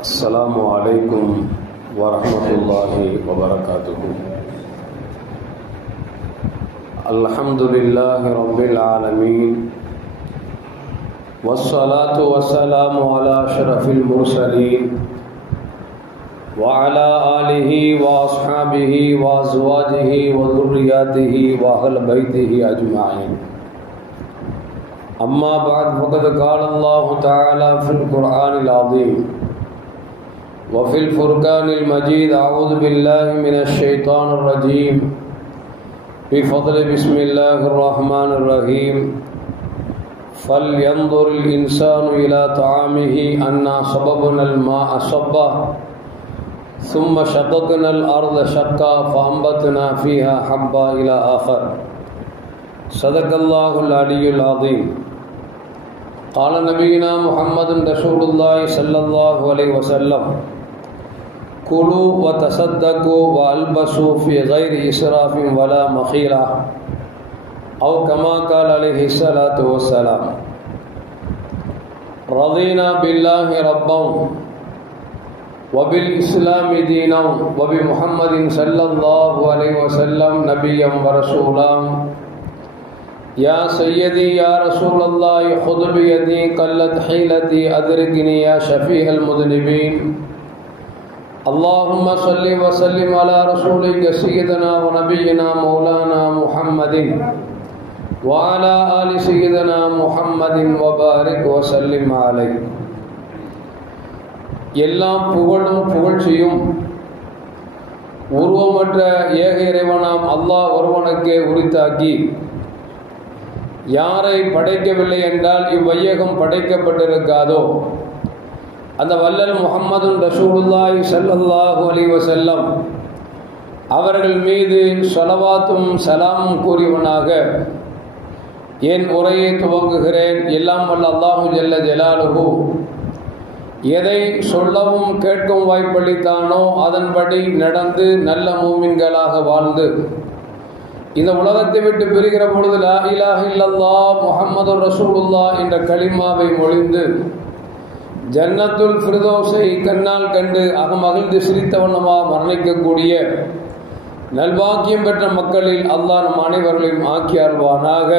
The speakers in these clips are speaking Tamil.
السلام عليكم ورحمة الله وبركاته. الحمد لله رب العالمين والصلاة والسلام على أشرف المرسلين وعلى آله وأصحابه وأزواجه وذرياته وأهل بيته أجمعين. أما بعد فقد قال الله تعالى في القرآن العظيم وفي الفرقان المجيد: أعوذ بالله من الشيطان الرجيم بفضل بسم الله الرحمن الرحيم. فلينظر الإنسان إلى طعامه أنا صببنا الماء صبا ثم شققنا الأرض شقا فأنبتنا فيها حبا إلى آخر. صدق الله العلي العظيم. قال نبينا محمد رسول الله صلى الله عليه وسلم: كلوا وتصدقوا والبسوا في غير إسراف ولا مخيلة، أو كما قال عليه الصلاة والسلام. رضينا بالله ربا وبالإسلام دينا وبمحمد صلى الله عليه وسلم نبيا ورسولا. يا سيدي يا رسول الله خذ بيدي قلت حيلتي أدركني يا شفيع المذنبين. اللهم صل وسلم على رسولك سيدنا ونبينا مولانا محمد وعلى آل سيدنا محمد وبارك وسلم عليه. எல்லாம் புகழும் புகழ்ச்சியும் உருவமற்ற ஏக இறைவனாம் அல்லாஹ் ஒருவனுக்கே உரித்தாக்கி, யாரை படைக்கவில்லை என்றால் இவ்வையகம் படைக்கப்பட்டிருக்காதோ அந்த வல்லல் முஹம்மதுன் ரசூலுல்லாஹி ஸல்லல்லாஹு அலைஹி வஸல்லம் அவர்கள் மீது ஸலவாத்தும் சலாமும் கூறியவனாக என் உரையை துவங்குகிறேன். எல்லாம் வல்ல அல்லாஹு ஜல்ல ஜலாலுஹு எதை சொல்லவும் கேட்கும் வாய்ப்பளித்தானோ அதன்படி நடந்து நல்ல மூமின்களாக வாழ்ந்து இந்த உலகத்தை விட்டு பிரிகிற பொழுது லா இலாஹ இல்லல்லாஹ் முஹம்மது ரசூலுல்லாஹ் என்ற கலிமாவை மொழிந்து ஜன்னத்துல் ஃபிர்தௌஸை கண்ணால் கண்டு அகமகிழ்ந்து சிரித்தவண்ணமாக மரணிக்கக்கூடிய நல்வாக்கியம் பெற்ற மக்களில் அல்லாஹ் நம் அனைவர்களையும் ஆக்கி அருள்வானாக.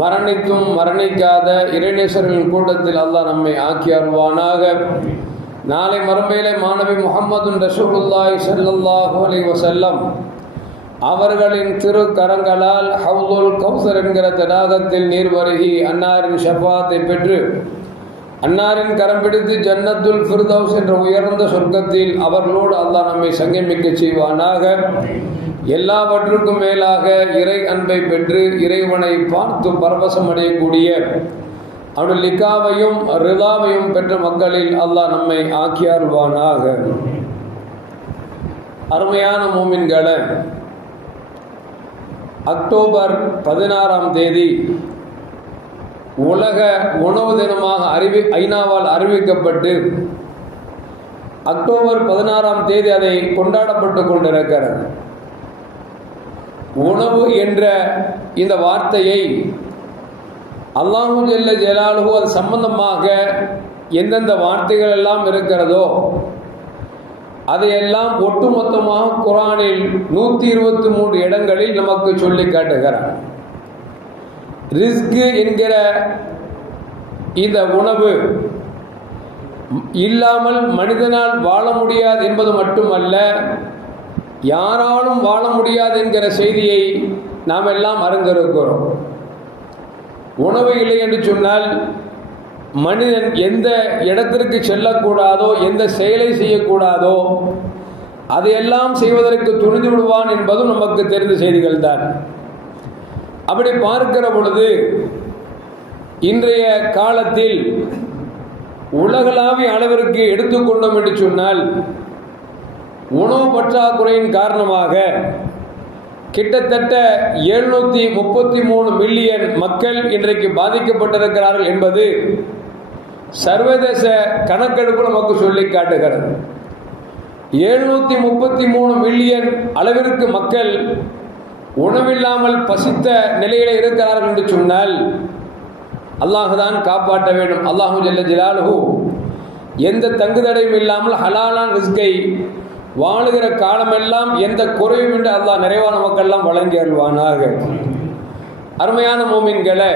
மரணித்தும் மரணிக்காத இறைநேசர்களின் கூட்டத்தில் அல்லாஹ் நம்மை ஆக்கி அருள்வானாக. நாளை மறுமையிலே மாணவி முஹம்மதுன் ரசூலுல்லாஹி ஸல்லல்லாஹு அலைஹி வஸல்லம் அவர்களின் திரு கரங்களால் ஹவுதுல் கௌசர் என்கிற தடாகத்தில் நீர் வருகி அன்னாரின் ஷஃபாத்தை பெற்று அன்னாரின் கரம் பிடித்து ஜன்னத்துல் ஃபிர்தௌஸ் என்ற உயர்ந்த சொர்க்கத்தில் அவர்களோடு அல்லாஹ் நம்மை சங்கமிக்க செய்வானாக. எல்லாவற்றுக்கும் மேலாக இறை அன்பை பெற்று இறைவனை பார்த்து பரவசம் அடையக்கூடிய அவருடைய லிகாவையும் ரிதாவையும் பெற்ற மக்களில் அல்லாஹ் நம்மை ஆக்கி அருள்வானாக. அருமையான மூமின்களே, அக்டோபர் 16 உலக உணவு தினமாக ஐநாவால் அறிவிக்கப்பட்டு அக்டோபர் 16 அதை கொண்டாடப்பட்டு கொண்டிருக்கிறது. உணவு என்ற இந்த வார்த்தையை அல்லாஹு ஜல்ல ஜலாலுஹு அது சம்பந்தமாக எந்தெந்த வார்த்தைகள் எல்லாம் இருக்கிறதோ அதையெல்லாம் ஒட்டுமொத்தமாக குர்ஆனில் 123 இடங்களில் நமக்கு சொல்லி காட்டுகிறார். ரிஸ்க் என்கிற இந்த உணவு இல்லாமல் மனிதனால் வாழ முடியாது என்பது மட்டுமல்ல, யாராலும் வாழ முடியாது என்கிற செய்தியை நாம் எல்லாம் அறிந்திருக்கிறோம். உணவு இல்லை என்று சொன்னால் மனிதன் எந்த இடத்திற்கு செல்லக்கூடாதோ, எந்த செயலை செய்யக்கூடாதோ அதையெல்லாம் செய்வதற்கு துணிந்து விடுவான் என்பதும் நமக்கு தெரிந்த செய்திகள் தான். அப்படி பார்க்கிற பொழுது இன்றைய காலத்தில் உலகளாவிய அளவிற்கு எடுத்துக்கொண்டோம் என்று சொன்னால் உணவு பற்றாக்குறையின் காரணமாக கிட்டத்தட்ட 733 மில்லியன் மக்கள் இன்றைக்கு பாதிக்கப்பட்டிருக்கிறார்கள் என்பது சர்வதேச கணக்கெடுப்பு நமக்கு சொல்லி காட்டுகிறது. 733 மில்லியன் அளவிற்கு மக்கள் உணவில்லாமல் பசித்த நிலையில் இருக்கிறார்கள் என்று சொன்னால் அல்லாஹ் தான் காப்பாற்ற வேண்டும். அல்லாஹு ஜல்ல ஜலாலுஹு எந்த தங்குதடையும் இல்லாமல் ஹலாலான ரிஸ்கை வாழுகிற காலமெல்லாம் எந்த குறையும் என்று அல்லாஹ் நிறைவான மக்கள்லாம் வழங்கி அருள்வானாக. அருமையான மோமின்களை,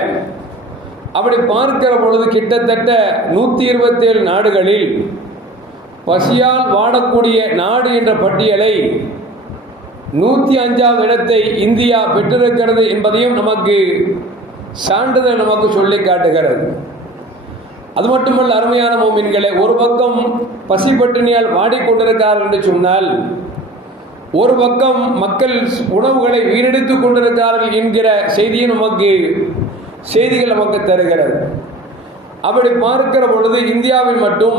அப்படி பார்க்கிற பொழுது கிட்டத்தட்ட 127 நாடுகளில் பசியால் வாடக்கூடிய நாடு என்ற பட்டியலை 105வது இடத்தை இந்தியா பெற்றிருக்கிறது என்பதையும் நமக்கு சான்றிதழ் நமக்கு சொல்லி காட்டுகிறது. அது மட்டுமல்ல அருமையான மோமின்களே, ஒரு பக்கம் பசி பட்டினியால் வாடிக்கொண்டிருக்கிறார்கள் என்று சொன்னால், ஒரு பக்கம் மக்கள் உணவுகளை வீணடித்துக் கொண்டிருக்கிறார்கள் என்கிற செய்தியும் செய்திகள் நமக்கு தருகிறது. அப்படி பார்க்கிற பொழுது இந்தியாவில் மட்டும்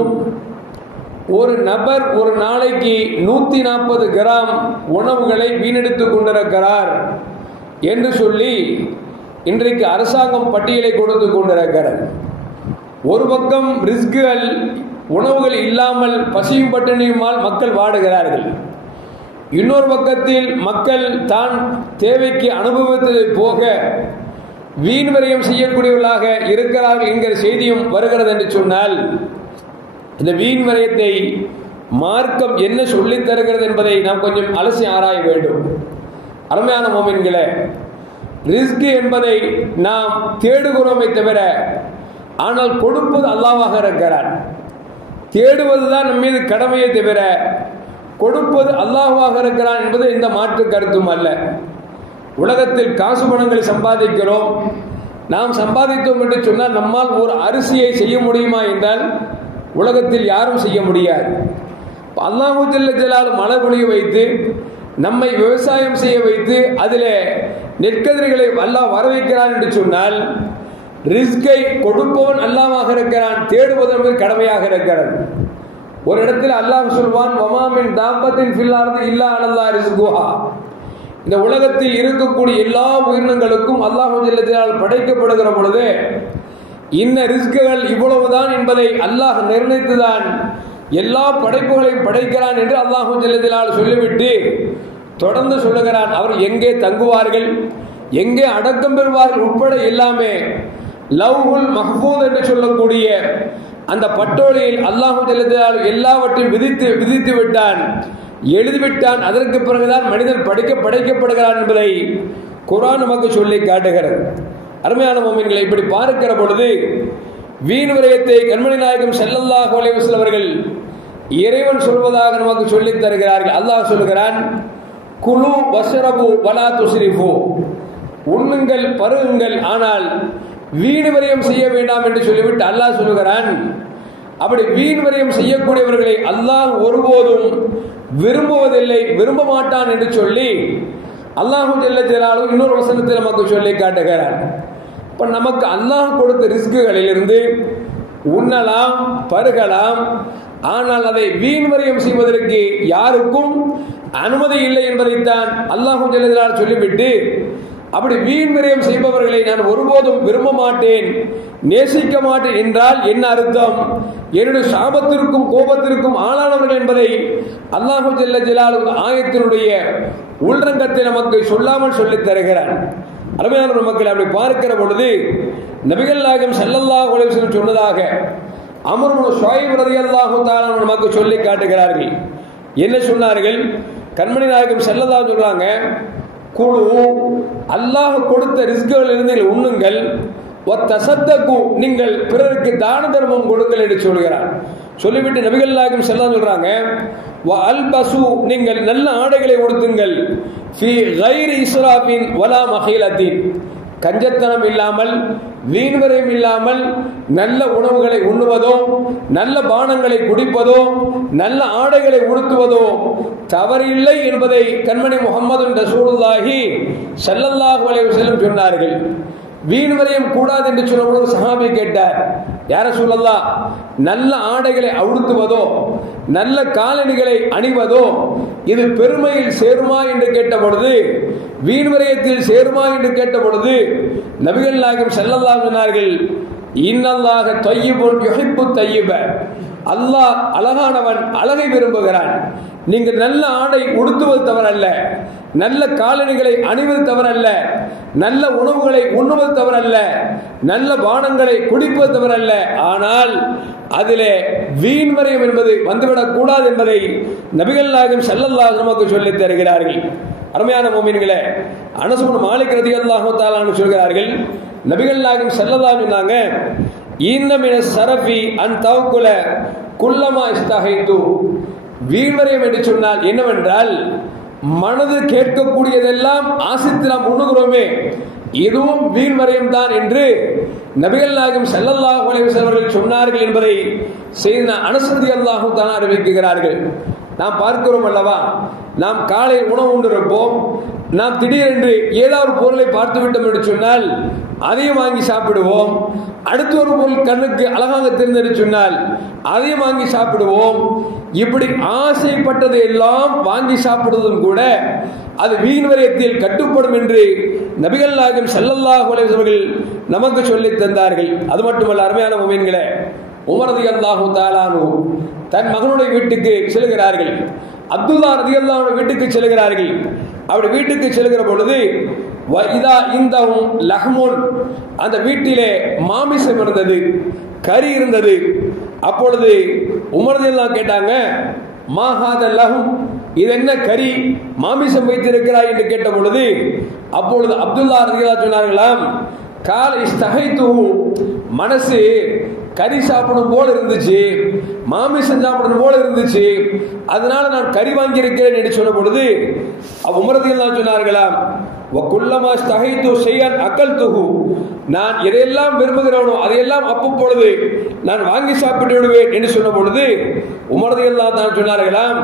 ஒரு நபர் ஒரு நாளைக்கு 140 கிராம் உணவுகளை வீணடித்துக் கொண்டிருக்கிறார் என்று சொல்லி இன்றைக்கு அரசாங்கம் பட்டியலை கொடுத்து கொண்டிருக்கிறது. ஒரு பக்கம் ரிஸ்குகள், உணவுகள் இல்லாமல் பசியும் பட்டினியுமால் மக்கள் வாடுகிறார்கள். இன்னொரு பக்கத்தில் மக்கள் தான் தேவைக்கு அனுபவித்ததை போக வீண் விரயம் செய்யக்கூடியவர்களாக இருக்கிறார்கள் என்கிற செய்தியும் வருகிறது என்று சொன்னால், இந்த வீண் விரயத்தை மார்க்கம் என்ன சொல்லித் தருகிறது என்பதை நாம் கொஞ்சம் அலசி ஆராய வேண்டும். அருமையான மோமின்களே, ரிஸ்க் என்பதை நாம் தேடுகிறோமே தவிர, ஆனால் கொடுப்பது அல்லாஹ்வாக இருக்கிறான். தேடுவதுதான் நம் மீது கடமையை தவிர கொடுப்பது அல்லாஹ்வாக இருக்கிறான் என்பது இந்த மாற்று கருத்தும் அல்ல. உலகத்தில் காசு பணங்களை சம்பாதிக்கிறோம், நாம் சம்பாதித்தோம் என்று சொன்னால் நம்மால் ஒரு அரிசியை செய்ய முடியுமா என்றால் உலகத்தில் யாரும் செய்ய முடியாது. அல்லாஹ் ஜல்ல ஜலாலுஹு மழை பொழிய வைத்து நம்மை விவசாயம் செய்ய வைத்து அதில் நெற்கதிர்களை அல்லாஹ் வர வைக்கிறான் என்று சொன்னால் ரிஸ்கை கொடுப்பவன் அல்லாஹ்வாக இருக்கிறான், தேடுவது நமக்கு கடமையாக இருக்கிறது. ஒரு இடத்தில் அல்லாஹ் சொல்வான், வமா மின் தாபத்தின் ஃபில் அர்தி இல்லா அலல்லாஹி ரிஸ்குஹா. இந்த உலகத்தில் இருக்கக்கூடிய எல்லா உயிரினங்களுக்கும் அல்லாஹ் ஜல்ல ஜலாலுஹு படைக்கப்படுகிற பொழுது இன்ன ரிஸ்குகள் இவ்வளவுதான் என்பதை அல்லாஹ் நிர்ணயித்துதான் எல்லா படைப்புகளையும் படைக்கிறான் என்று அல்லாஹ் ஜல்ல ஜலாலுஹு சொல்லிவிட்டு தொடர்ந்து சொல்லுகிறான், அவர் எங்கே தங்குவார்கள், எங்கே அடக்கம் பெறுவார்கள் உட்பட எல்லாமே லவ்ஹுல் மஹ்பூஸ் என்று சொல்லக்கூடிய அந்த பட்டோலியில் அல்லாஹ் ஜல்ல ஜலாலுஹு எல்லாவற்றையும் விதித்து விட்டான், எழுதிவிட்டான். அதற்கு பிறகுதான் மனிதன் படைக்கப்படுகிறான் என்பதை குர்ஆன் நமக்கு சொல்லி காட்டுகிறது. அருமையான மோமின்களை, இப்படி பார்க்கிற பொழுது வீண் விரயத்தை கண்மணி நாயகம் ஸல்லல்லாஹு அலைஹி வஸல்லம் அவர்கள் இறைவன் சொல்வதாக நமக்கு சொல்லித் தருகிறார்கள். அல்லாஹ் சொல்கிறான், குலு வஸ்ரபு வலா துஸ்ரிஃபு, உண்ணுங்கள் பருகுங்கள், ஆனால் வீண் விரயம் செய்ய வேண்டாம் என்று சொல்லிவிட்டு அல்லாஹ் சொல்கிறான். அப்படி வீண் விரயம் செய்யக்கூடியவர்களை அல்லாஹ் ஒருபோதும் விரும்புவதில்லை, விரும்ப மாட்டான் என்று சொல்லி அல்லாஹ் ஜல்ல ஜலாலுஹு இன்னொரு வசனத்தில் நமக்கு சொல்லி காட்டுகிறான். இப்ப நமக்கு அல்லாஹ் கொடுத்த ரிஸ்குகளிலிருந்து உண்ணலாம், பருகலாம், ஆனால் அதை வீண் விரயம் செய்வதற்கு யாருக்கும் அனுமதி இல்லை என்பதைத்தான் அல்லாஹ் ஜல்ல ஜலாலுஹு சொல்லிவிட்டு, அப்படி வீண் விரயம் செய்பவர்களை நான் ஒருபோதும் விரும்ப மாட்டேன், நேசிக்க மாட்டேன் என்றால் என்ன அர்த்தம்? என்னுடைய சாபத்திற்கும் கோபத்திற்கும் ஆளானவர்கள் என்பதை அல்லாஹ் ஜல்ல ஜலாலுஹு ஆயத்தினுடைய உள்ரங்கத்தை நமக்கு சொல்லாமல் சொல்லித் தருகிறான். அருமையான மக்கள், அப்படி பார்க்கிற பொழுது நபிகள் நாயகம் ஸல்லல்லாஹு அலைஹி வஸல்லம் சொன்னதாக அம்ர் இப்னு ஷுஐப் ரலியல்லாஹு தஆலா நமக்கு சொல்லி காட்டுகிறார்கள். என்ன சொன்னார்கள்? கண்மணி நாயகம் ஸல்லல்லாஹு சொல்றாங்க, குழு அல்லாஹ் கொடுத்த ரிஸ்குகளில் இருந்து உண்ணுங்கள், வத்தசத்தகு நீங்கள் பிறருக்கு தான தர்மம் கொடுங்கள் என்று சொல்கிறார். சொல்லிவிட்டு நபிகள் நாயகம் ஸல்லல்லாஹு சொல்றாங்க, வ அல்பசு நீங்கள் நல்ல ஆடைகளை உடுத்துங்கள், ஃபீ கைரி இஸ்ராஃபின் வலா மஹீலத்தின் கஞ்சத்தனம் இல்லாமல் வீண் விரயம் இல்லாமல் நல்ல உணவுகளை உண்ணுவதோ, நல்ல பானங்களை குடிப்பதோ, நல்ல ஆடைகளை உடுத்துவதோ தவறில்லை என்பதை கண்மணி முஹம்மது ரசூலுல்லாஹி ஸல்லல்லாஹு அலைஹி வஸல்லம் சொன்னார்கள். வீண் விரயம் கூடாது என்று சொன்னபோது சஹாபி கேட்டார், யா ரசூலல்லாஹ், நல்ல ஆடைகளை உடுத்துவதோ நல்ல காலணிகளை அணிவதோ இது பெருமையில் சேருமா என்று கேட்ட பொழுது, வீண் விரயத்தில் சேருமா என்று கேட்ட பொழுது நபிகள் நாயகம் ஸல்லல்லாஹு சொன்னார்கள், இன்னல்லாஹ தய்யிபுன் யுஹிப்பு தய்யிப, அல்லாஹ் அழகானவன், அழகை விரும்புகிறான். நீங்கள் நல்ல ஆடை உடுத்துவது தவறல்ல, நல்ல காலணிகளை அணிவது தவறல்ல, நல்ல உணவுகளை உண்ணுவது தவறல்ல, நல்ல பானங்களை குடிப்பது தவறல்ல. ஆனால் அதிலே வீண் விரயம் என்பது வந்துவிடக் கூடாது என்பதை நபிகள் நாயகம் ஸல்லல்லாஹு அலைஹி வஸல்லம் சொல்லித் தருகிறார்கள். அருமையான முஃமின்களே, அனஸ் இப்னு மாலிக் ரலியல்லாஹு தஆலா அன்ஹு சொல்கிறார்கள், நபிகள் நாயகம் ஸல்லல்லாஹு அலைஹி வஸல்லம் இன்ன மின ஸரஃபி அன் தவக்குல குல்லமா இஸ்தஹைது. வீண்வரையம் என்று சொன்னால் என்னவென்றால், மனது கேட்கக்கூடியதெல்லாம் ஆசித்து நாம் உண்ணுகிறோமே, இதுவும் வீண்வரையம் தான் என்று நபிகள் நாயகம் ஸல்லல்லாஹு அலைஹி வஸல்லம் அவர்கள் சொன்னார்கள் என்பதை செய்தனா அனஸ் ரலியல்லாஹு தஆலா அறிவிக்கிறார்கள். நாம் பார்க்கிறோம் அல்லவா, நாம் காலை உணவு உண்டிருப்போம், நாம் திடீரென்று ஏதாவது பொருளை பார்த்து விட்டோம் என்று சொன்னால் அதையும் வாங்கி சாப்பிடுவோம். அடுத்த ஒரு பொருள் கண்ணுக்கு அழகாக தெரிந்தது சொன்னால் அதையும் வாங்கி சாப்பிடுவோம். இப்படி ஆசைப்பட்டதை எல்லாம் வாங்கி சாப்பிடுவதும் கூட அது வீண் விரயத்தில் கட்டுப்படும் என்று நபிகள் நாயகம் ஸல்லல்லாஹு அலைஹி வஸல்லம் அவர்கள் நமக்கு சொல்லித் தந்தார்கள். அது மட்டுமல்ல, அருமையான முஃமின்களே, உமர் ரலியல்லாஹு தஆலா அன்ஹு தன் மகனுடைய வீட்டுக்கு செல்கிறார்கள். அப்துல்லா ரலியல்லாஹு அன்ஹு வீட்டுக்கு செல்கிறார்கள். அப்படி வீட்டுக்கு செல்கிற பொழுது இதா இந்தஹும் லஹ்முன், அந்த வீட்டிலே மாமிசம் இருந்தது, கறி இருந்தது. அப்பொழுது உமர் ரலியல்லாஹு கேட்டாங்க, மா ஹாதா லஹம், இது என்ன கறி மாமிசம் வைத்திருக்கிறாய் என்று கேட்ட பொழுது அப்பொழுது அப்துல்லா ரலியல்லாஹு சொன்னார்களாம், கால இஸ்தஹைதுஹு, மனசு கறி சாப்பிடும் போல இருந்துச்சு, மாமிசம் சாப்பிடும் போல இருந்துச்சு, அதனால நான் கறி வாங்கி இருக்கிறேன் என்று சொன்ன பொழுது உமர் ரலியல்லாஹு சொன்னார்களாம், வகுல்லமா இஸ்தஹைது ஷைஅன் அகல்துஹு, நான் எதையெல்லாம் விரும்புகிறேனோ அதையெல்லாம் அப்பொழுது நான் வாங்கி சாப்பிட்டு விடுவேன் என்று சொன்ன பொழுது உமர் ரலியல்லாஹு தான் சொன்னார்களாம்,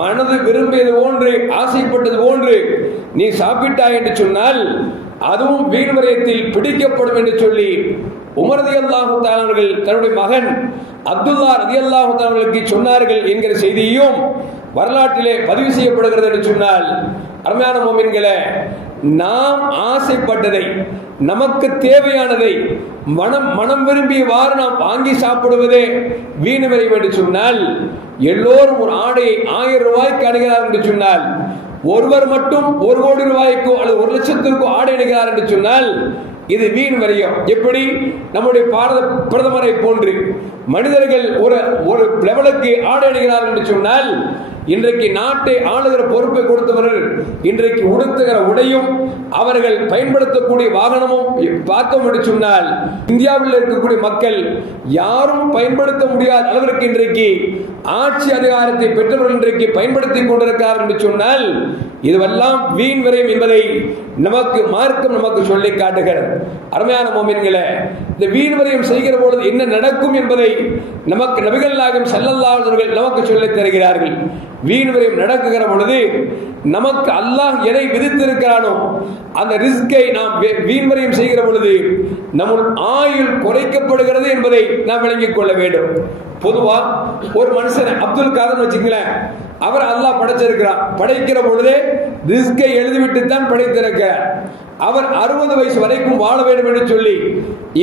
மனது விரும்பியது போன்று ஆசைப்பட்டது போன்று நீ சாப்பிட்டாய் என்று சொன்னால் அதுவும் வீண் விரயத்தில் பிடிக்கப்படும் என்று சொல்லி உமர் ரலியல்லாஹு தஆலா அவர்கள் தன்னுடைய மகன் அப்துல்லா ரலியல்லாஹு தஆலா அவர்களுக்கு சொன்னார்கள் என்கிற செய்தியும் வரலாற்றிலே பதிவு செய்யப்படுகிறது என்று சொன்னால், அருமையான முஃமின்களே, நாம் ஆசைப்பட்டதை, நமக்கு தேவையானதை மனம் விரும்பியவாறு நாம் வாங்கி சாப்பிடுவதே வீண் விரயம் என்று சொன்னால், எல்லோரும் ஒரு ஆடையை 1000 ரூபாய்க்கு அணுகிறார் என்று சொன்னால், ஒருவர் மட்டும் 1 கோடி ரூபாய்க்கோ அல்லது 1 லட்சத்திற்கோ ஆடை அணுகிறார் என்று சொன்னால் இது வீண் விரயம். எப்படி நம்முடைய பாரத பிரதமரை போன்று மனிதர்கள் ஒரு லெவலுக்கு ஆடை அணுகிறார் என்று சொன்னால், இன்றைக்கு நாட்டை ஆளுகிற பொறுப்பை கொடுத்தவர்கள் இன்றைக்கு உடுத்துகிற உடையும் அவர்கள் பயன்படுத்தக்கூடிய வாகனமும் பார்த்தோம் என்று சொன்னால், இந்தியாவில் இருக்கக்கூடிய மக்கள் யாரும் பயன்படுத்த முடியாத அளவிற்கு இன்றைக்கு ஆட்சி அதிகாரத்தை பெற்றவர்கள் இன்றைக்கு பயன்படுத்திக் கொண்டிருக்கிறார் என்று சொன்னால் இதுவெல்லாம் வீண் விரயம் என்பதை நமக்கு மார்க்கம் நமக்கு சொல்லி காட்டுகிறது. அருமையான முஃமின்களே, இந்த வீண் விரயம் செய்கிற பொழுது என்ன நடக்கும் என்பதை நமக்கு நபிகள் நாயகம் ஸல்லல்லாஹு அலைஹி வஸல்லம் நமக்கு சொல்லித் தருகிறார்கள். வீண் விரயம் நடக்குகிற பொழுது நமக்கு அல்லாஹ் எதை விதித்திருக்கிறானோ அந்த ரிஸ்கை நாம் வீண் விரயம் செய்கிற பொழுது நம்முடைய ஆயுள் குறைக்கப்படுகிறது என்பதை நாம் விளங்கிக் கொள்ள வேண்டும். பொதுவா ஒரு மனுஷன் அப்துல் காதர் வச்சுங்களேன், அவர் அல்லாஹ் படைச்சிருக்கிறார், படைக்கிற பொழுதே ரிஸ்கை எழுதிவிட்டு தான் படைத்திருக்கிறார். அவர் 60 வயசு வரைக்கும் வாழ வேண்டும் என்று சொல்லி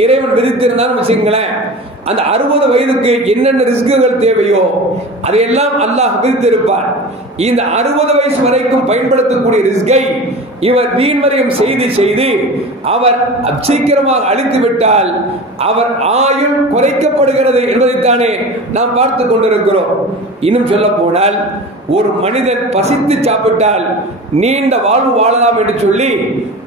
இறைவன் விதித்திருந்தான்னு வச்சுங்களேன், அந்த 60 வயதுக்கு என்னென்ன ரிஸ்குகள் தேவையோ அதையெல்லாம் அல்லாஹ் விதித்திருப்பார். இந்த 60 வயசு வரைக்கும் பயன்படுத்தக்கூடிய ரிஸ்கை இவர் வீண்வரையும் செய்து அவர் சீக்கிரமாக அழித்து விட்டால் அவர் ஆயுள் குறைக்கப்படுகிறது என்பதைத்தானே நாம் பார்த்து கொண்டிருக்கிறோம். இன்னும் சொல்ல போனால் ஒரு மனிதன் பசித்து சாப்பிட்டால் நீண்ட வாழ்வு வாழலாம் என்று சொல்லி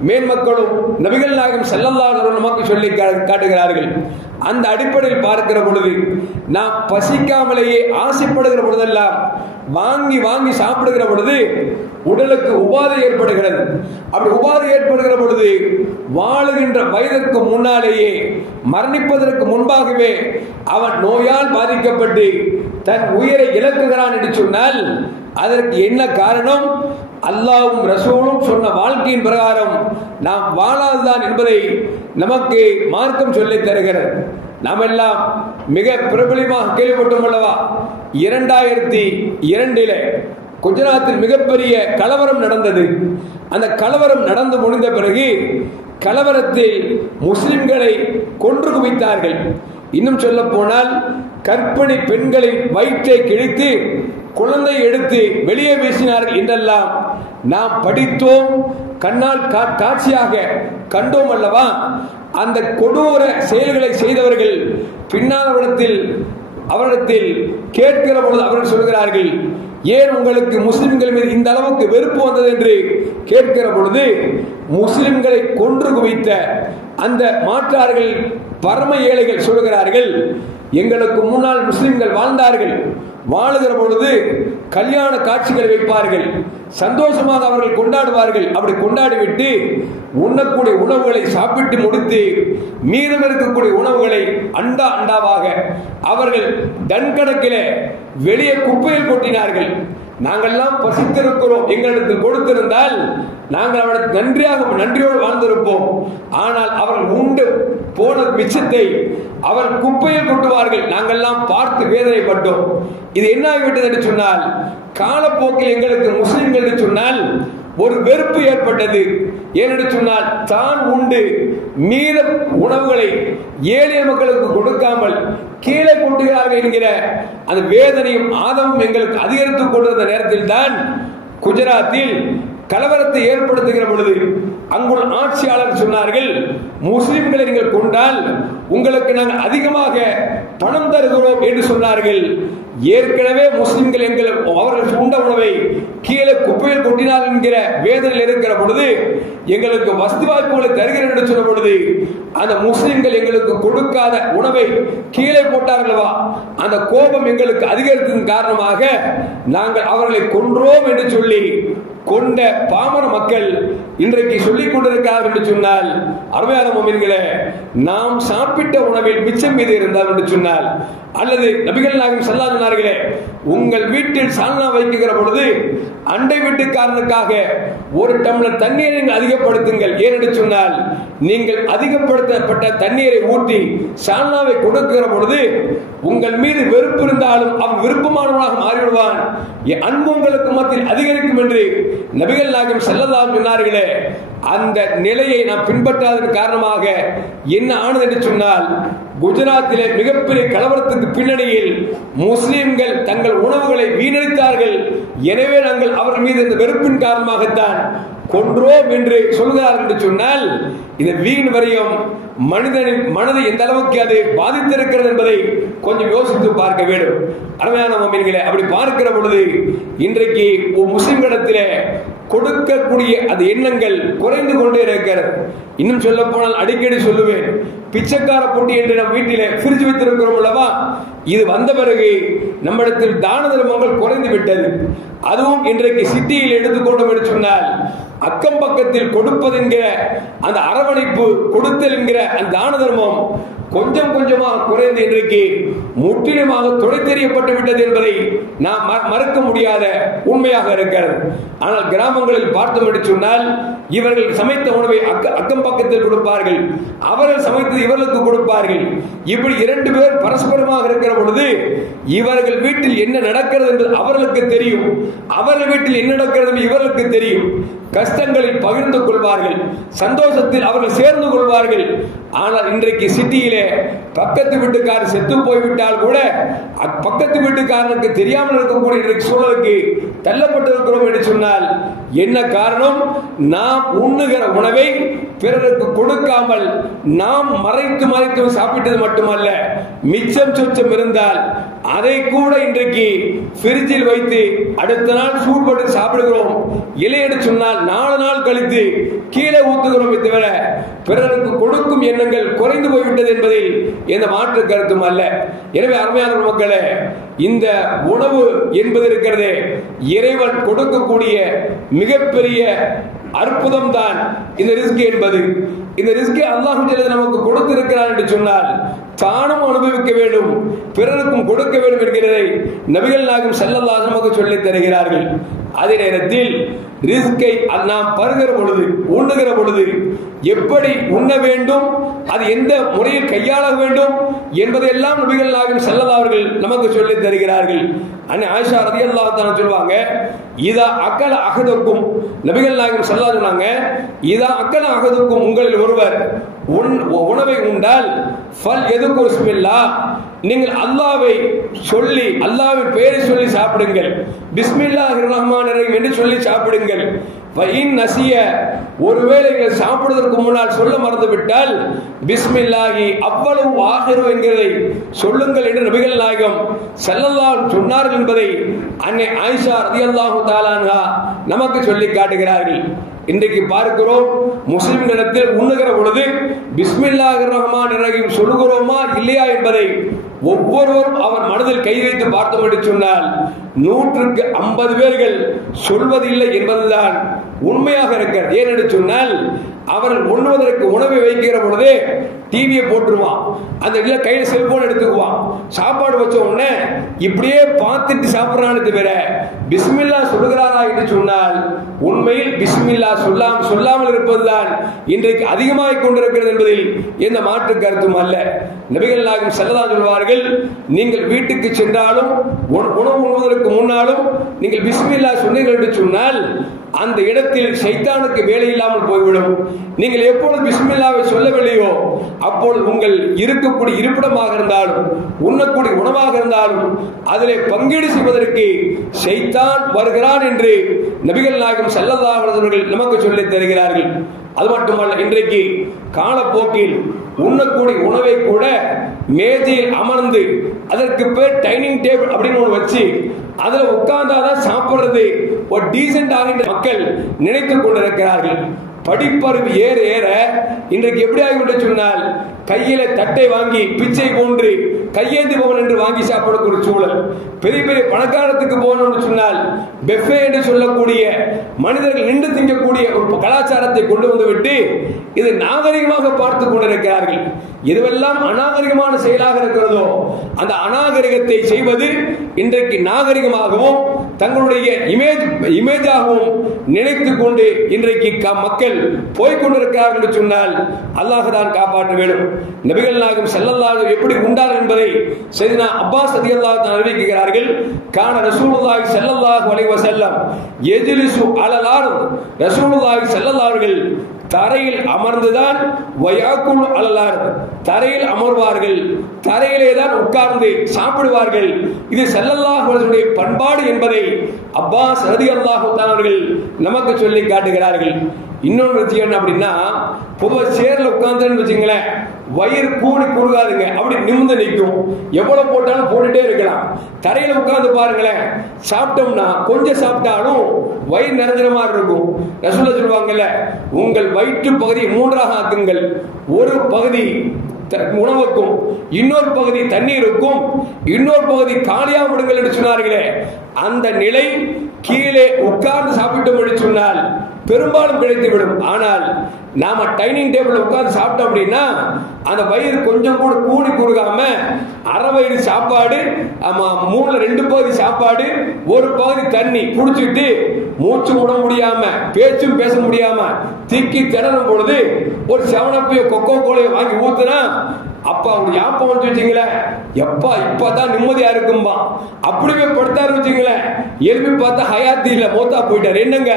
மேன்மக்களும் நபிகள் நாயகம் ஸல்லல்லாஹு அலைஹி வஸல்லம் நமக்கு சொல்லி காட்டுகிறார்கள். அந்த அடிப்படையில் பார்க்கிற பொழுது நாம் பசிக்காமலேயே ஆசைப்படுகிற பொழுதெல்லாம் வாங்கி வாங்கி சாப்பிடுகிற பொழுது உடலுக்கு உபாதை ஏற்படுகிறது. அப்படி உபாதை ஏற்படுகிற பொழுது வாழுகின்ற வயதிற்கு முன்னாலேயே மரணிப்பதற்கு முன்பாகவே அவன் நோயால் பாதிக்கப்பட்டு தன் உயிரை இழக்குகிறான் என்று சொன்னால் அதற்கு என்ன காரணம்? அல்லாஹ்வும் ரசூலும் சொன்ன வாழ்க்கையின் பிரகாரம் நாம் வாழாதுதான் என்பதை நமக்கு மார்க்கம் சொல்லித் தருகிறது. நாம் எல்லாம் மிக பிரபலமாக கேள்விப்பட்டோம் அல்லவா, 2002 குஜராத்தில் மிகப்பெரிய கலவரம் நடந்தது. அந்த கலவரம் நடந்து முடிந்த பிறகு கலவரத்தில் முஸ்லிம்களை கொன்று குவித்தார்கள். இன்னும் சொல்ல போனால் கர்ப்பிணி பெண்களின் வயிற்றை கிழித்து குழந்தை எடுத்து வெளியே வீசினார்கள் என்றெல்லாம் நாம் படித்தோம், கண்ணால் காட்சியாக கண்டோம் அல்லவா? அந்த கொடூர செயல்களை செய்தவர்கள் பின்னால் அவரிடத்தில் கேட்கிற பொழுது அவர்கள் சொல்கிறார்கள், ஏன் உங்களுக்கு முஸ்லிம்கள் மீது இந்த அளவுக்கு வெறுப்பு வந்தது என்று கேட்கிற பொழுது, முஸ்லிம்களை கொன்று குவித்த அந்த மாற்றார்கள் பரம ஏழைகள் சொல்கிறார்கள், எங்களுக்கு முன்னால் முஸ்லிம்கள் வாழ்ந்தார்கள், வாழுகிற பொழுது கல்யாண காட்சிகளை வைப்பார்கள், சந்தோஷமாக அவர்கள் கொண்டாடுவார்கள். அப்படி கொண்டாடிவிட்டு உண்ணக்கூடிய உணவுகளை சாப்பிட்டு முடித்து மீதம் இருக்கக்கூடிய உணவுகளை அண்டாவாக அவர்கள் டன் கணக்கிலே வெளியே குப்பையில் கொட்டினார்கள். நாங்கள்லாம் பசித்திருக்கிறோம், எங்களுக்கு கொடுத்திருந்தால் நாங்கள் அவர்களுக்கு நன்றியோடு வாழ்ந்திருப்போம். ஆனால் அவர்கள் உண்டு போன மிச்சத்தை அவர் குப்பையில் கொட்டுவார்கள். நாங்கள்லாம் பார்த்து வேதனைப்பட்டோம். இது என்ன ஆகிவிட்டது என்று சொன்னால், காலப்போக்கில் எங்களுக்கு முஸ்லிம்கள் என்று சொன்னால் ஒரு வெறுப்பு ஏற்பட்டது. ஏனென்று சொன்னால், தான் உண்டு மீத உணவுகளை ஏழை மக்களுக்கு கொடுக்காமல் கீழே கொட்டுகிறார்கள் என்கிற அந்த வேதனையும் ஆதமும் எங்களுக்கு அதிகரித்துக் கொண்டிருந்த நேரத்தில் தான் குஜராத்தில் கலவரத்தை ஏற்படுத்துகிற பொழுது அங்குள்ள ஆட்சியாளர் சொன்னார்கள், முஸ்லிம்களை நீங்கள் கொண்டால் உங்களுக்கு நாங்கள் அதிகமாக பணம் தருகிறோம் என்று சொன்னார்கள். ஏற்கனவே முஸ்லிம்கள் அவர்கள் உண்ட உணவை கீழே குப்பையில் கொட்டினார் என்கிற வேதனையில் இருக்கிற பொழுது எங்களுக்கு வசதி வாய்ப்புகளை தருகிறேன் என்று சொன்ன பொழுது அந்த முஸ்லிம்கள் எங்களுக்கு கொடுக்காத உணவை கீழே போட்டார்களவா, அந்த கோபம் எங்களுக்கு அதிகரித்ததன் காரணமாக நாங்கள் அவர்களை கொன்றோம் என்று சொல்லி கொண்ட பாமர மக்கள் இன்றைக்கு சொல்லிக் கொண்டிருக்கிறார்கள் என்று சொன்னால், அருமையான முஃமின்களே, நாம் சாப்பிட்ட உணவில் மிச்சம் மீது இருந்தால் என்று சொன்னால், அல்லது நபிகள் நாயகம் ஸல்லல்லாஹு அலைஹி சொன்னார்களே, உங்கள் வீட்டில் சால்னா வைக்கிற பொழுது அண்டை வீட்டுக்காரனுக்காக ஒரு டம்ளர் தண்ணீரை நீங்கள் அதிகப்படுத்துங்கள். ஏனென்று சொன்னால், நீங்கள் அதிகப்படுத்தப்பட்ட தண்ணீரை ஊற்றி சால்னாவை கொடுக்கிற பொழுது உங்கள் மீது வெறுப்பு இருந்தாலும் அவன் விருப்பமானவனாக மாறிவிடுவான், அன்பு உங்களுக்கு மத்தியில் அதிகரிக்கும் என்று நபிகள் நாயகம் ஸல்லல்லாஹு அலைஹி சொன்னார்களே. அந்த நிலையை நாம் பின்பற்றாததன் காரணமாக என்ன ஆனது என்று சொன்னால், குஜராத்திலே மிகப்பெரிய கலவரத்துக்கு பின்னணியில் முஸ்லிம்கள் தங்கள் உணவுகளை வீணடித்தார்கள். எனவே நாங்கள் அவர் மீது இந்த வெறுப்பின் காரணமாகத்தான் கொன்றோம் என்று சொல்கிறார்கள் என்று சொன்னால், இந்த வீண் வரியம் மனிதனின் மனதை எந்த அளவுக்கு அது பாதித்திருக்கிறது என்பதை கொஞ்சம் யோசித்து பார்க்க வேண்டும். அருமையான முஃமின்களே, அப்படி பார்க்கிற பொழுது இன்றைக்கு முஸ்லிம்களிடத்திலே கொடுக்கக்கூடிய அந்த எண்ணங்கள் குறைந்து கொண்டே இருக்கிறது. இன்னும் சொல்ல போனால் அடிக்கடி சொல்லுவேன், பிச்சைக்கார பொட்டி என்று நம் வீட்டிலே பிரிச்சு வைத்திருக்கிறோம் அல்லவா, இது வந்த பிறகு நம்மிடத்தில் தான தர்மங்கள் குறைந்து விட்டது. அதுவும் இன்றைக்கு சிட்டியில் எடுத்துக்கொண்டோம் என்று சொன்னால், அக்கம் பக்கத்தில் கொடுப்பது என்கிற அந்த அரவணைப்பு, கொடுத்தல் என்கிற அந்த தான தர்மம் கொஞ்சம் கொஞ்சமாக குறைந்து இன்றைக்கு முற்றிலுமாக துடை தெரியப்பட்டு விட்டது என்பதை நாம் மறுக்க முடியாத உண்மையாக இருக்கிறது. ஆனால் கிராமங்களில் பார்த்தோம் என்று சொன்னால், இவர்கள் சமைத்த உணவை அக்கம் பக்கத்தில் கொடுப்பார்கள், அவர்கள் சமைத்தது இவர்களுக்கு கொடுப்பார்கள். இப்படி இரண்டு பேர் பரஸ்பரமாக இருக்கிற பொழுது இவர்கள் வீட்டில் என்ன நடக்கிறது என்று அவர்களுக்கு தெரியும், அவர்கள் வீட்டில் என்ன நடக்கிறது என்று இவர்களுக்கு தெரியும். கஷ்டங்களில் பகிர்ந்து கொள்வார்கள், சந்தோஷத்தில் அவர்கள் சேர்ந்து கொள்வார்கள். ஆனால் இன்றைக்கு சிட்டியிலே பக்கத்து வீட்டுக்காரர் செத்து போய்விட்டால் கூட பக்கத்து வீட்டுக்காரனுக்கு தெரியாமல் இருக்கக்கூடிய சூழலுக்கு தள்ளப்பட்டிருக்கிறோம் என்று சொன்னால் என்ன காரணம்? நாம் உண்ணுகிற உணவை பிறருக்கு கொடுக்காமல் நாம் மறைத்து மறைத்து சாப்பிட்டது மட்டுமல்ல, மிச்சம் சொச்சம் இருந்தால் அதை கூட இன்றைக்கு ஃப்ரிட்ஜில் வைத்து அடுத்த நாள் சூடுபட்டு சாப்பிடுகிறோம். இல்லை என்று சொன்னால் 4 நாள் கழித்து கீழே ஊத்துகிறோம். தவிர பிறருக்கு கொடுக்கும் எண்ணங்கள் குறைந்து போய்விட்டது என்பதில் எந்த மாற்று கருத்தும் அல்ல. எனவே அருமையான மக்களே, இந்த உணவு என்பது இருக்கிறதே, இறைவன் கொடுக்கக்கூடிய மிகப்பெரிய அற்புதம் தான் இந்த ரிஸ்க் என்பது. இந்த ரிஸ்கை அல்லாஹ் நமக்கு கொடுத்திருக்கிறார் என்று சொன்னால் தானும் அனுபவிக்க வேண்டும், பிறருக்கும் கொடுக்க வேண்டும் என்கிறதை நபிகள் நாயகம் ஸல்லல்லாஹு அலைஹி வஸல்லம் சொல்லித் தருகிறார்கள். அதே நேரத்தில் ரிஸ்கை நாம் பருகிற பொழுது, உண்ணுகிற பொழுது எப்படி உண்ண வேண்டும், அது எந்த முறையில் கையாள வேண்டும் என்பதையெல்லாம் நபிகள் நாயகம் ஸல்லல்லாஹு அலைஹி வஸல்லம் நமக்கு சொல்லித் தருகிறார்கள். அன்னை ஆயிஷா ரலியல்லாஹு தஆலா சொல்வாங்க, இதா அக்கல அஹதுக்கும், நபிகள் நாயகம் ஸல்லல்லாஹு அலைஹி வஸல்லம் இதா அக்கல அஹதுக்கும், உங்களில் ஒருவர் உணவை உண்டால் ஃபல் எதுக்கு பிஸ்மில்லாஹ், நீங்கள் அல்லாஹ்வை சொல்லி அல்லாஹ்வின் பெயரை சொல்லி சாப்பிடுங்கள். பிஸ்மில்லாஹிர் ரஹ்மானிர் ரஹீம் என்று சொல்லி சாப்பிடுங்கள். வஇன் நசிய, ஒருவேளை நீங்கள் சாப்பிடுவதற்கு முன்னால் சொல்ல மறந்துவிட்டால் பிஸ்மில்லாஹி அவ்வளவு ஆகிரு என்கிறதை சொல்லுங்கள் என்று நபிகள் நாயகம் ஸல்லல்லாஹு அலைஹி சொன்னார்கள் என்பதை அன்னை ஆயிஷா ரலியல்லாஹு தஆலா அன்ஹா நமக்கு சொல்லி காட்டுகிறார்கள். இன்றைக்கு பார்க்கிறோம், முஸ்லிம்களிடத்தில் உண்ணுகிற பொழுது பிஸ்மில்லாஹிர் ரஹ்மானிர் ரஹீம் சொல்லுகிறோமா இல்லையா என்பதை ஒவ்வொருவரும் அவர் மனதில் கை வைத்து பார்த்தோம் என்று சொன்னால் 100க்கு 50 பேர்கள் சொல்வதில்லை என்பதுதான் உண்மையாக இருக்கிறது. ஏனென்று சொன்னால் அவர்கள் உண்ணுவதற்கு உணவை வைக்கிற பொழுதே டிவியை போட்டுருவான், அந்த இல்ல கையில செல்போன் எடுத்துக்குவான், சாப்பாடு வச்ச உடனே இப்படியே பார்த்துட்டு சாப்பிட்றான்னு தவிர பிஸ்மில்லா சொல்லுகிறாரா என்று சொன்னால் உண்மையில் பிஸ்மில்லா சொல்லாமல் இருப்பதுதான் இன்றைக்கு அதிகமாகிக் கொண்டிருக்கிறது என்பதில் எந்த மாற்று கருத்தும் அல்ல. நபிகள் நாயகம் ஸல்லல்லாஹு சொல்வார்கள், நீங்கள் வீட்டுக்கு சென்றாலும் உணவு உண்ணுவதற்கு முன்னாலும் நீங்கள் பிஸ்மில்லா சொன்னீர்கள் என்று சொன்னால் அந்த இடத்தில் ஷைத்தானுக்கு வேலை இல்லாமல் போய்விடும். நீங்கள் எப்பொழுது பிஸ்மில்லாவை சொல்லவில்லையோ அப்பொழுது உங்கள் இருக்கக்கூடிய இருப்பிடமாக இருந்தாலும் உண்ணக்கூடிய உணவாக இருந்தாலும் அதிலே பங்கீடு செய்வதற்கு ஷைத்தான் வருகிறான் என்று நபிகள் நாயகம் ஸல்லல்லாஹு அலைஹி வஸல்லம் நமக்கு சொல்லித் தருகிறார்கள். அது மட்டுமல்ல, இன்றைக்கு காலப்போக்கில் உண்ணக்கூடிய உணவை கூட மேஜையில் அமர்ந்து அதற்கு பேர் டைனிங் டேபிள் அப்படின்னு ஒன்று வச்சு அதுல உட்கார்ந்தாதான் சாப்பிடுறது ஒரு டீசென்ட் ஆகின்ற மக்கள் நினைத்துக் கொண்டிருக்கிறார்கள். படிப்பறிவு ஏற ஏற இன்றைக்கு எப்படி ஆகிவிட்டு சொன்னால் கையில தட்டை வாங்கி பிச்சை போன்று கையேந்தி பவன் என்று வாங்கி சாப்பிடக்கூடிய சூழல். பெரிய பெரிய பணக்காரத்துக்கு போகணும்னு சொன்னால் பெஃபே என்று சொல்லக்கூடிய மனிதர்கள் நின்று திங்கக்கூடிய ஒரு கலாச்சாரத்தை கொண்டு வந்து விட்டு இது நாகரிகமாக பார்த்து கொண்டிருக்கிறார்கள். எதுவெல்லாம் அநாகரிகமான செயலாக இருக்கிறதோ அந்த அநாகரிகத்தை செய்வது இன்றைக்கு நாகரிகமாகவும் தங்களுடைய இமேஜாகவும் நினைத்துக் கொண்டு இன்றைக்கு மக்கள் போய்கொண்டிருக்கிறார்கள் என்று சொன்னால் அல்லாஹ் தான் காப்பாற்ற வேண்டும். நபிகள் நாயகம் ஸல்லல்லாஹு அலைஹி எப்படி உண்டார் என்பதை சையதுனா அப்பாஸ் ரலியல்லாஹு தஆலா அறிவிக்கிறார்கள். கான ரசூலுல்லாஹி ஸல்லல்லாஹு அலைஹி வஸல்லம் யஜ்லிசு அலல் அர்த், ரசூலுல்லாஹி ஸல்லல்லாஹு அவர்கள் தரையில் அமர்ந்துதான் வயாக்குல் அலல் அர்த், தரையில் அமர்வார்கள், தரையிலே தான் உட்கார்ந்து சாப்பிடுவார்கள். இது ஸல்லல்லாஹு அலைஹி வஸல்லம் பண்பாடு என்பதை அப்பாஸ் ரலியல்லாஹு தஆலா அவர்கள் நமக்கு சொல்லி காட்டுகிறார்கள். இன்னொரு விஷயம் அப்படின்னா, பொதுவாக சேர்ல உட்கார்ந்து வச்சுங்களேன், வயிறு கூடி குறுகாதுங்க, அப்படி நிமிர்ந்து நிற்கும். எவ்வளவு போட்டாலும் போட்டுட்டே இருக்கலாம். தரையில உட்கார்ந்து பாருங்களேன், சாப்பிட்டோம்னா கொஞ்சம் சாப்பிட்டாலும் வயிறு நிறைஞ்ச மாதிரி இருக்கும். ரசூலுல்லாஹ் சொல்லுவாங்கல்ல, உங்கள் வயிற்று பகுதியை 3ஆக ஆக்குங்கள். ஒரு பகுதி உணவுக்கும், இன்னொரு பகுதி தண்ணீருக்கும், இன்னொரு பகுதி காலியாக விடுங்கள் என்று சொன்னார்களே, அந்த நிலை கீழே உட்கார்ந்து சாப்பிட்டோம் என்று சொன்னால் பெரும்பாலும் கிடைத்துவிடும். ஆனால் நாம டைனிங் டேபிள் உட்கார்ந்து சாப்பிட்டோம் அப்படின்னா அந்த வயிறு கொஞ்சம் கூட கூடி குறுகாம அரை வயிறு சாப்பாடு, ஆமா 3ல 2 பகுதி சாப்பாடு, ஒரு பகுதி தண்ணி குடிச்சிட்டு மூச்சு விட முடியாம பேச்சும் பேச முடியாம திக்கி திணறும் பொழுது ஒரு 7 கொக்கோ கோலையை வாங்கி ஊத்துனா அப்பா அவங்க யாப்பம் வந்து வச்சுங்களேன், எப்பா இப்பதான் நிம்மதியா இருக்கும்பா. அப்படியே படுத்தாரு வச்சுங்களேன், எழுப்பி பார்த்தா ஹயாத்தி இல்ல, மோத்தா போயிட்டாரு. என்னங்க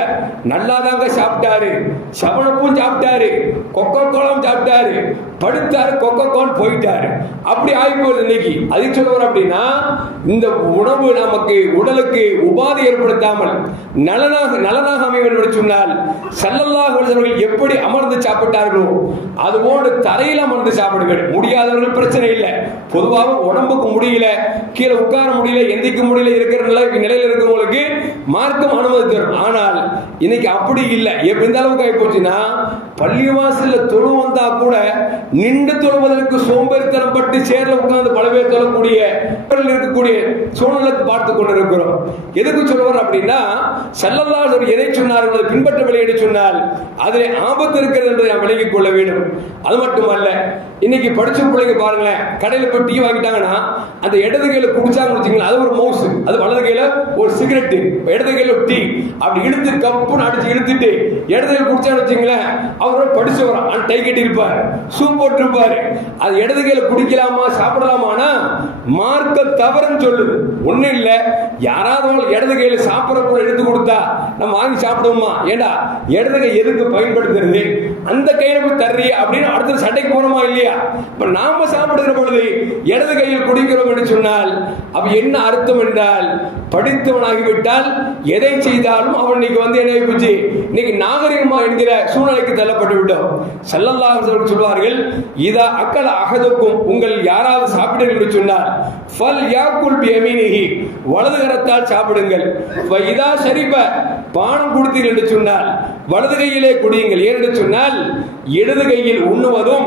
நல்லாதாங்க சாப்பிட்டாரு, 7 சாப்பிட்டாரு, கொக்கோ கோலம் சாப்பிட்டாரு, படுத்தாரு, கொக்கோ கோல் போயிட்டாரு. அப்படி ஆகி போகுது இன்னைக்கு. அதுக்கு சொல்லுவார் அப்படின்னா, இந்த உணவு நமக்கு உடலுக்கு உபாதை ஏற்படுத்தாமல் நலனாக அமைய வேண்டும் என்று சொன்னால் ஸல்லல்லாஹு அலைஹி வஸல்லம் எப்படி அமர்ந்து சாப்பிட்டார்களோ அதுபோன்று தரையில் அமர்ந்து சாப்பிட வேண்டும். முடியாதவர்கள் பிரச்சனை இல்லை, பொதுவாக உடம்புக்கு முடியல, கீழே உட்கார முடியல, எந்திக்க முடியல இருக்கிற நிலையில் இருக்கிறவங்களுக்கு மார்க்கம் அனுமதி தரும். ஆனால் இன்னைக்கு அப்படி இல்லை. எந்த அளவுக்கு ஆகி போச்சுன்னா, பள்ளிவாசல்ல தொழு வந்தா கூட நின்று தொழுவதற்கு சோம்பேறித்தனம் பட்டு சேர்ல உட்கார்ந்து பல பேர் தொழக்கூடிய இருக்கக்கூடிய சூழ்நிலை பார்த்து கொண்டிருக்கிறோம். எதுக்கு சொல்லுவார் அப்படின்னா, ஸல்லல்லாஹு அலைஹி வஸல்லம் எதை சொன்னார்கள் பின்பற்றவில்லை என்று சொன்னால் அதிலே ஆபத்து இருக்கிறது என்பதை நாம் விலகிக் கொள்ள வேண்டும். அது மட்டுமல்ல, இன்னைக்கு படிச்ச பிள்ளைங்க பாருங்களேன், கடையில் போய் டீ வாங்கிட்டாங்கன்னா அந்த இடது கையில குடிச்சாங்கன்னு வச்சுங்களேன், அது ஒரு மவுசு, அது வலது கையில ஒரு சிகரெட், இடது கையில டீ, அப்படி இழுத்து கப்புன்னு அடிச்சு இழுத்துட்டு இடது கையில் குடிச்சான்னு வச்சுங்களேன், அவரோட படிச்சு வரான், டை கட்டி இருப்பாரு, ஷூ போட்டு இருப்பாரு. அது இடது கையில குடிக்கலாமா சாப்பிடலாமானா மார்க்க தவறுன்னு சொல்லுது. ஒண்ணு இல்ல, யாராவது இடது கையில சாப்பிடற போல எடுத்து கொடுத்தா நம்ம வாங்கி சாப்பிடுவோமா? ஏண்டா இடது கை எதுக்கு பயன்படுத்துறது, அந்த கையில போய் தர்றி அப்படின்னு அடுத்த சண்டைக்கு போறோமா இல்லையா? இப்ப நாம சாப்பிடுகிற பொழுது இடது கையில் குடிக்கிறோம் என்று சொன்னால் அப்ப என்ன அர்த்தம் என்றால், படித்தவனாகிவிட்டால் எதை செய்தாலும் அவன் இன்னைக்கு என்ன ஆயிடுச்சு, இன்னைக்கு நாகரிகமா என்கிற சூழ்நிலைக்கு தள்ளப்பட்டு விட்டோம். ஸல்லல்லாஹு அலைஹி வஸல்லம் சொல்வார்கள், இதா அக்கல அஹதுக்கும், உங்கள் யாராவது சாப்பிடுங்கள் என்று சொன்னால் ஃபல் யாக்குல் பியமீனிஹி, வலது கரத்தால் சாப்பிடுங்கள். இதா ஷரிப, பானம் குடித்தீர்கள் என்று சொன்னால் வலது கையிலே குடியுங்கள். ஏனென்று சொன்னால் இடது கையில் உண்ணுவதும்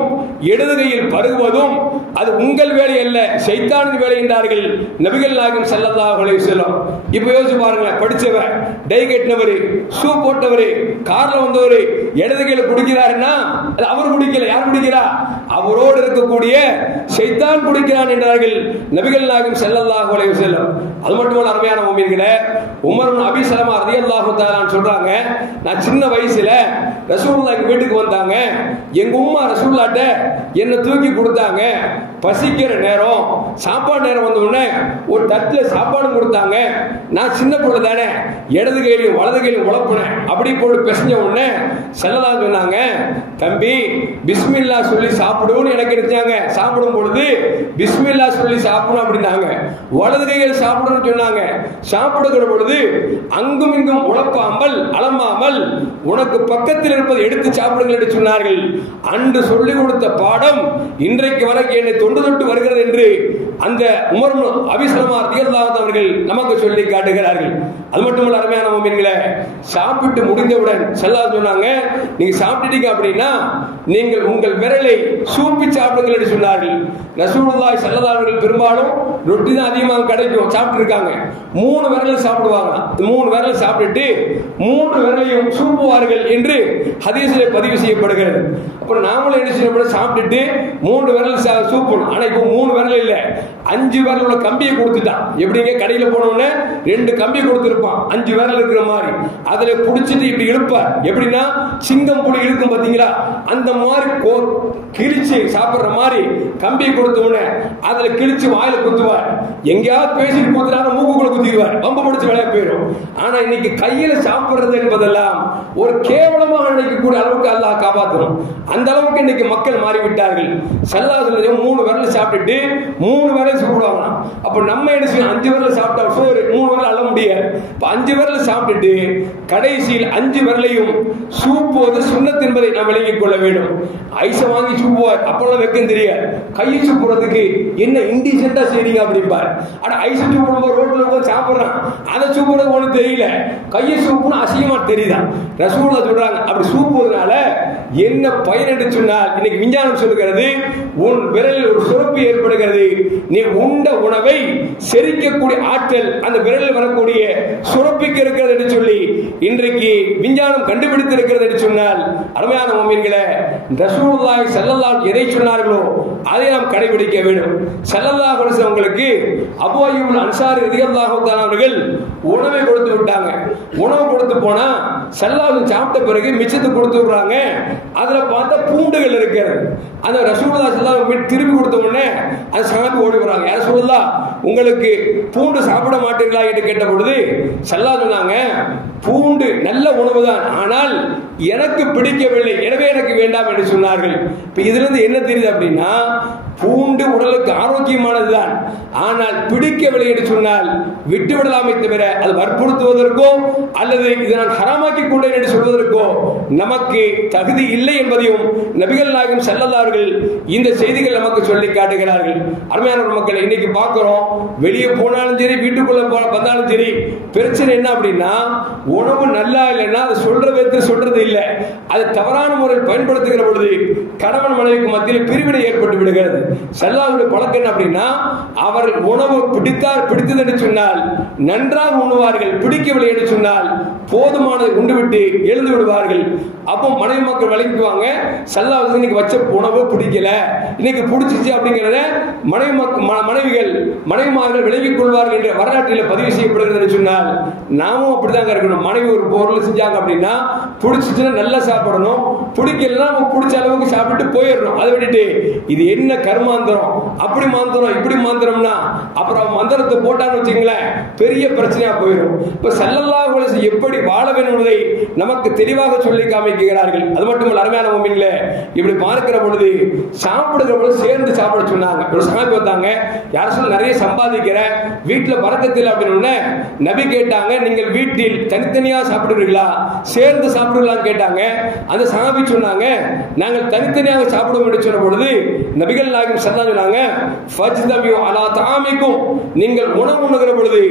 இடது கையில் பருகுவதும் அது உங்கள் வேலை அல்ல, ஷைத்தானின் வேலை என்றார்கள் நபிகள் நாயகம் ஸல்லல்லாஹு அலைஹி வஸல்லம். இப்ப யோசிச்சு பாருங்க, படிச்சவர், டை கட்டினவர், ஷூ போட்டவர், கார்ல வந்தவர் இடது கையில குடிக்கிறாருன்னா அது அவர் குடிக்கல, யார் குடிக்கிறா? அவரோடு இருக்கக்கூடிய ஷைத்தான் குடிக்கிறான் என்றார்கள் நபிகள் நாயகம் ஸல்லல்லாஹு அலைஹி வஸல்லம். அது மட்டுமல்ல அருமையான முஃமின்களே, உமர் இப்னு அபீ ஸலமா ரலியல்லாஹு தஆலா சொல்றாங்க, நான் சின்ன வயசுல ரசூலுல்லாஹ் எங்க வீட்டுக்கு வந்தாங்க, எங்க உம்மா ரசூலுல்லாஹ்ட்ட என்ன தூக்கி கொடுத்தாங்க, பசிக்கிற நேரம் சாப்பாடு நேரம் வந்த உடனே ஒரு தட்டுல சாப்பாடு கொடுத்தாங்க, நான் சின்ன பொண்ணு தானே இடது கையிலையும் வலது கையிலையும் உழப்பினேன், அப்படி போட்டு பிசைஞ்ச உடனே ஸல்லல்லாஹு சொன்னாங்க, தம்பி பிஸ்மில்லா சொல்லி சாப்பிடுவோன்னு எனக்கு எடுத்தாங்க. சாப்பிடும் பொழுது பிஸ்மில்லா சொல்லி சாப்பிடணும் அப்படின்னாங்க. வலது கையில் சாப்பிடணும்னு சொன்னாங்க. சாப்பிடுகிற பொழுது அங்கும் இங்கும் உழப்பாமல் அலம்பாமல் உனக்கு பக்கத்தில் இருப்பதை எடுத்து சாப்பிடுங்கள் என்று சொன்னார்கள். அன்று சொல்லிக் கொடுத்த பாடம் இன்றைக்கு வரைக்கும் என்னை தொண்டு தொட்டு வருகிறது என்று அந்த உமர் இப்னு அபீ ஸலமா ரலியல்லாஹு அன்ஹு அவர்கள் நமக்கு சொல்லி காட்டுகிறார்கள். அது மட்டுமல்ல அருமையான முஃமின்களே, சாப்பிட்டு முடிந்தவுடன் ஸல்லல்லாஹு சொன்னாங்க, நீங்க சாப்பிட்டீங்க அப்படின்னா நீங்கள் உங்கள் விரலை சூப்பி சாப்பிடுங்கள் என்று சொன்னார்கள். ரசூலுல்லாஹி ஸல்லல்லாஹு அலைஹி வஸல்லம் பெரும்பாலும் ரொட்டி தான் அதிகமாக கிடைக்கும், சாப்பிட்டு இருக்காங்க. 3 விரல் சாப்பிடுவாங்க. 3 விரல் சாப்பிட்டுட்டு 3 விரலையும் சூப்புவார்கள் என்று ஹதீஸிலே பதிவு செய்யப்படுகிறது. அப்ப நாமளும் என்ன செய்யணும், சாப்பிட்டுட்டு 3 விரல் சூப்பணும். ஆனா இப்போ 3 விரல் இல்ல, 5 விரல் உள்ள கம்பியை கொடுத்துட்டான். எப்படிங்க, கடையில போனோம்னா 2 கம்பி கொடுத்திருப்பான், 5 விரல் இருக்கிற மாதிரி. அதுல புடிச்சிட்டு இப்படி இழுப்பார். எப்படின்னா சிங்கம் புலி இழுக்கும் பாத்தீங்களா, அந்த மாதிரி கிழிச்சு சாப்பிடுற மாதிரி கம்பியை கொடுத்த உடனே அதுல கிழிச்சு வாயில குத்துவார். எங்கேயாவது பேசிட்டு குத்துறாங்க, மூக்குக்குள்ள குத்திடுவார், பம்பு பிடிச்சு வேலையா போயிடும். ஆனா இன்னைக்கு கையில சாப்பிடுறது என்பதெல்லாம் ஒரு கேவலமாக நினைக்கக்கூடிய அளவுக்கு அல்லாஹ் காப்பாற்றணும். அந்த அளவுக்கு இன்னைக்கு மக்கள் மாறிவிட்டார்கள். ஸல்லல்லாஹு அலைஹி வஸல்லம் 3 விரல் சாப்பிட்டுட்டு 3 விரல் சாப்பிடுவாங்க. அப்ப நம்ம என்ன செய்யணும், 5 விரல் சாப்பிட்டா சோறு 3 விரல் அள்ள முடியாது. இப்ப 5 விரல் சாப்பிட்டுட்டு கடைசியில் 5 விரலையும் சூப்புவது சுன்னத் என்பதை நாம் விளங்கிக் கொள்ள வேண்டும். ஐஸை வாங்கி சூப்புவார், அப்பெல்லாம் வெக்கம் தெரியாது. கையை சூப்புறதுக்கு என்ன இன்டிசென்டா செய்றீங்க அப்படிம்பார். ஆனா ஐஸ் சூப்புற ரோட்ல போய் சாப்பிடுறான், அதை சூப்புறது ஒண்ணு தெரியல, கையை சூப்புன்னு அசிங்கமா தெரியுதா? ரசூலுல்லாஹ் சொல்றாங்க, அப்படி சூப்புவதனால என்ன பயன் என்று சொன்னால், இன்னைக்கு விஞ்ஞானம் சொல்லுகிறது, உன் விரலில் ஒரு சுரப்பி ஏற்படுகிறது. நீ உண்ட உணவை செரிக்கக்கூடிய ஆற்றல் அந்த விரலில் வரக்கூடிய சுரப்பிக்கு இருக்கிறது என்று சொல்லி இன்றைக்கு விஞ்ஞானம் கண்டுபிடித்திருக்கிறது என்று சொன்னால், அருமையான முஃமின்களே, ரசூலுல்லாஹி ஸல்லல்லாஹு எதை சொன்னார்களோ அதை நாம் கடைபிடிக்க வேண்டும். ஸல்லல்லாஹு அலைஹி வஸல்லம் உங்களுக்கு அபூ அய்யூப் அன்சாரி ரலியல்லாஹு தஆலா அவர்கள் உணவை கொடுத்து விட்டாங்க. உணவு கொடுத்து போனா ஸல்லல்லாஹு சாப்பிட்ட பிறகு மிச்சத்தை கொடுத்து விடுறாங்க. அதுல பார்த்தா பூண்டுகள் இருக்கிறது. அந்த ரசூலுல்லாஹி ஸல்லல்லாஹு அலைஹி வஸல்லம் திருப்பி கொடுத்த உடனே அந்த சஹாபி ஓடி வராங்க, யா ரசூலுல்லாஹ் உங்களுக்கு பூண்டு சாப்பிட மாட்டீங்களா என்று கேட்ட பொழுது ஸல்லல்லாஹு சொன்னாங்க, பூண்டு நல்ல உணவுதான், ஆனால் எனக்கு பிடிக்கவில்லை, எனவே எனக்கு வேண்டாம் என்று சொன்னார்கள். இப்ப இதுல இருந்து என்ன தெரியுது அப்படின்னா, பூண்டு உடலுக்கு ஆரோக்கியமானதுதான், ஆனால் பிடிக்கவில்லை என்று சொன்னால் விட்டு விடலாமே தவிர அது வற்புறுத்துவதற்கோ அல்லது இதை நான் ஹராமாக்கி கொண்டேன் என்று சொல்வதற்கோ நமக்கு தகுதி இல்லை என்பதையும் நபிகள் நாயகம் ஸல்லல்லாஹு அலைஹி வஸல்லம் இந்த செய்திகள் நமக்கு சொல்லி காட்டுகிறார்கள். அருமையான மக்களை, இன்னைக்கு பார்க்கிறோம், வெளியே போனாலும் சரி வீட்டுக்குள்ள வந்தாலும் சரி, பிரச்சனை என்ன அப்படின்னா, உணவு நல்லா இல்லைன்னா அது சொல்ற விதத்தை சொல்றது இல்லை, அது தவறான முறையில் பயன்படுத்துகிற பொழுது கணவன் மனைவிக்கு மத்தியில் பிரிவினை ஏற்பட்டு விடுகிறது. ஸல்லல்லாஹு பழக்கம் என்ன அப்படின்னா, அவர் அவர்கள் உணவு பிடித்தது என்று சொன்னால் நன்றாக உண்ணுவார்கள், பிடிக்கவில்லை என்று சொன்னால் போதுமானதை உண்டுவிட்டு எழுந்து விடுவார்கள். அப்போ மனைவி மக்கள் விளங்கிக்குவாங்க, ஸல்லல்லாஹு இன்னைக்கு வச்ச உணவு பிடிக்கல, இன்னைக்கு பிடிச்சிச்சு அப்படிங்கிறத மனைவிமார்கள் விளங்கிக் கொள்வார்கள் என்ற வரலாற்றில் பதிவு செய்யப்படுகிறது என்று சொன்னால் நாமும் அப்படித்தாங்க இருக்கணும். மனைவி ஒரு பொருள் செஞ்சாங்க அப்படின்னா பிடிச்சிச்சுன்னா நல்லா சாப்பிடணும், பிடிக்கலன்னா பிடிச்ச அளவுக்கு சாப்பிட்டு போயிடணும். அதை விட்டுட்டு இது என்ன கர்மாந்திரம், அப்படி மாந்திரம் இப்படி மாந்திரம்னா அப்புறம் மந்திரத்தை போட்டான்னு வச்சுங்களேன் பெரிய பிரச்சனையா போயிடும். இப்ப ஸல்லல்லாஹு அலைஹி வஸல்லம் எப்படி வாழ வேண்டும் என்பதை நமக்கு தெளிவாக சொல்லி காமிக்கிறார்கள். அது மட்டுமல்ல, அருமையான முஃமின்களே, இப்படி பார்க்கிற பொழுது சாப்பிடுகிற பொழுது சேர்ந்து சாப்பிட சொன்னாங்க. ஒரு சஹாபி வந்தாங்க, யார் சொல்ல நிறைய சம்பாதிக்கிற வீட்டுல பரக்கத்தில் அப்படின்னு நபி கேட்டாங்க, நீங்கள் வீட்டில் தனித்தனியா சாப்பிடுவீர்களா சேர்ந்து சாப்பிடுவீங்களான்னு கேட்டாங்க. அந்த சஹாபி சொன்னாங்க, நாங்கள் தனித்தனியாக சாப்பிடுவோம் என்று சொன்ன பொழுது நபிகள் நாயகம் ஸல்லல்லாஹு சொன்னாங்க, ஃபஜ்தமியு அலா தஆமிக்கும், நீங்கள் உணவு உண்ணுகிற பொழுது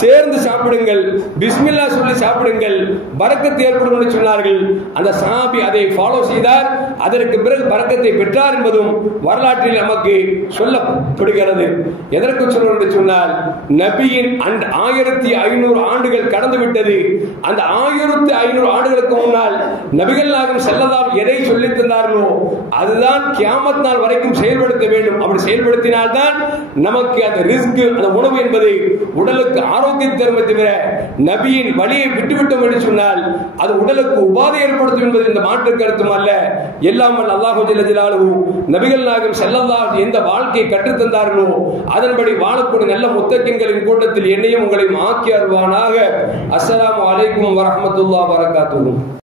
சேர்ந்து சாப்பிடுங்கள், பிஸ்மில்லாஹ் சொல்லி சாப்பிடுங்கள், பரக்கத்து ஏற்படும் என்று சொன்னார்கள். அந்த சஹாபி அதை ஃபாலோ செய்தார், அதற்கு பிறகு பரக்கத்தை பெற்றார் என்பதும் வரலாற்றில் நமக்கு சொல்லப்படுகிறது. எதற்கு சொல்றோம் என்று சொன்னால், நபியின் 1500 ஆண்டுகள் கடந்து விட்டது. அந்த 1500 ஆண்டுகளுக்கு முன்னால் நபிகள் நாயகம் ஸல்லல்லாஹு எதை சொல்லி தந்தார்களோ அதுதான் கியாமத் நாள் வரைக்கும் செயல்படுத்த வேண்டும். அப்படி செயல்படுத்தினால்தான் நமக்கு அந்த ரிஸ்க், அந்த உணவு என்பது உடலுக்கு ஆரோக்கியத்தை தரும். தவிர நபியின் வழியை விட்டுவிட்டோம் என்று சொன்னால் அது உடலுக்கு உபாதை ஏற்படுத்தும் என்பது இந்த மாற்று கருத்தும் அல்ல. எல்லாம் அல்லாஹ் ஜல்ல ஜலாலுஹு நபிகள் நாயகம் ஸல்லல்லாஹு எந்த வாழ்க்கையை கற்றுத் தந்தார்களோ அதன்படி வாழக்கூடிய நல்ல முத்தகின்களின் கூட்டத்தில் என்னையும் உங்களையும் ஆக்கி அருள்வானாக. அஸ்ஸலாமு அலைக்கும் வரஹ்மத்துல்லாஹி வபரகாத்துஹு.